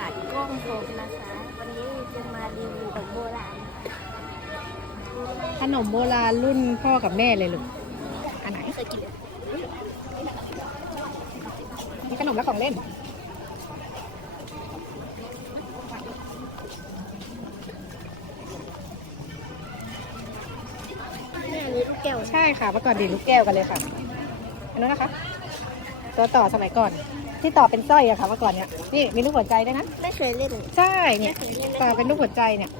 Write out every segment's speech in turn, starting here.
ลาดกล้องโสมนะคะ วันนี้จะมารีวิวของโบราณขนมโบราณรุ่นพ่อกับแม่เลยลูกอันไหนเคยกินมีขนมและของเล่นแม่เลยลูกแก้วใช่ค่ะเมื่อก่อนดีดลูกแก้วกันเลยค่ะอันนู้นนะคะ ตัวต่อสมัยก่อน ที่ต่อเป็นสร้อยอะค่ะเมื่อก่อนเนี่ยนี่มีลูกหัวใจด้วยนะไม่เคยเล่นใช่เนี่ยต่อเป็นลูกหัวใจเนี่ย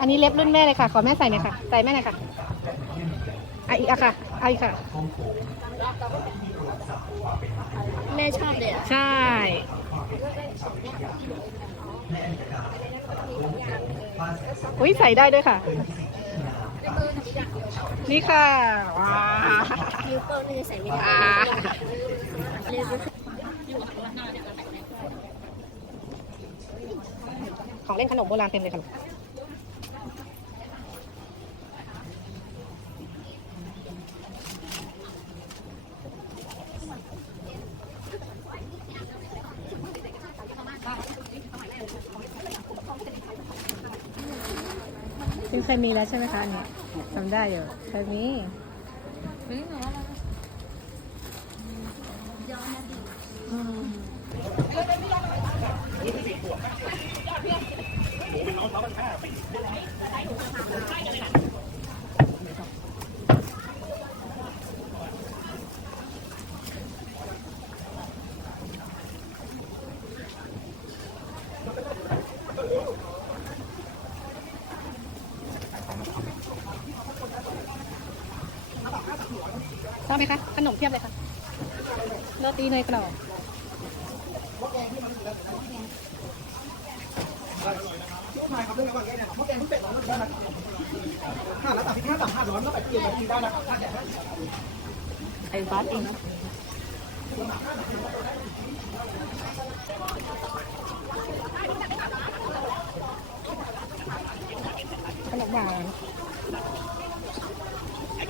อันนี้เล็บรุ่นแม่เลยค่ะขอแม่ใส่หน่อยค่ะใส่แม่หน่อยค่ะอะอีกอะค่ะเอาอีกค่ะ แม่ชอบเลยอะใช่ อุ้ยใส่ได้ด้วยค่ะ นี่ค่ะว้าวนิ้วโป้งนี่ใส่ไม่ได้ของเล่นขนมโบราณเต็มเลยค่ะ ซึ่งเคยมีแล้วใช่ไหมคะอันเนี้ยจำได้อยู่เคยมี ไม่รู้อื ชอบไหมคะขนมเพียบเลยค่ะโรตีเนยกรอบห้าแล้วตัดที่ห้าต่ำห้าร้อยแล้วไปที่อื่นกินได้นะครับไอ้บัสเองขนมหวาน ข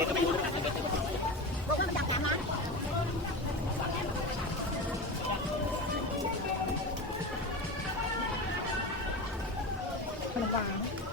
นมหวาน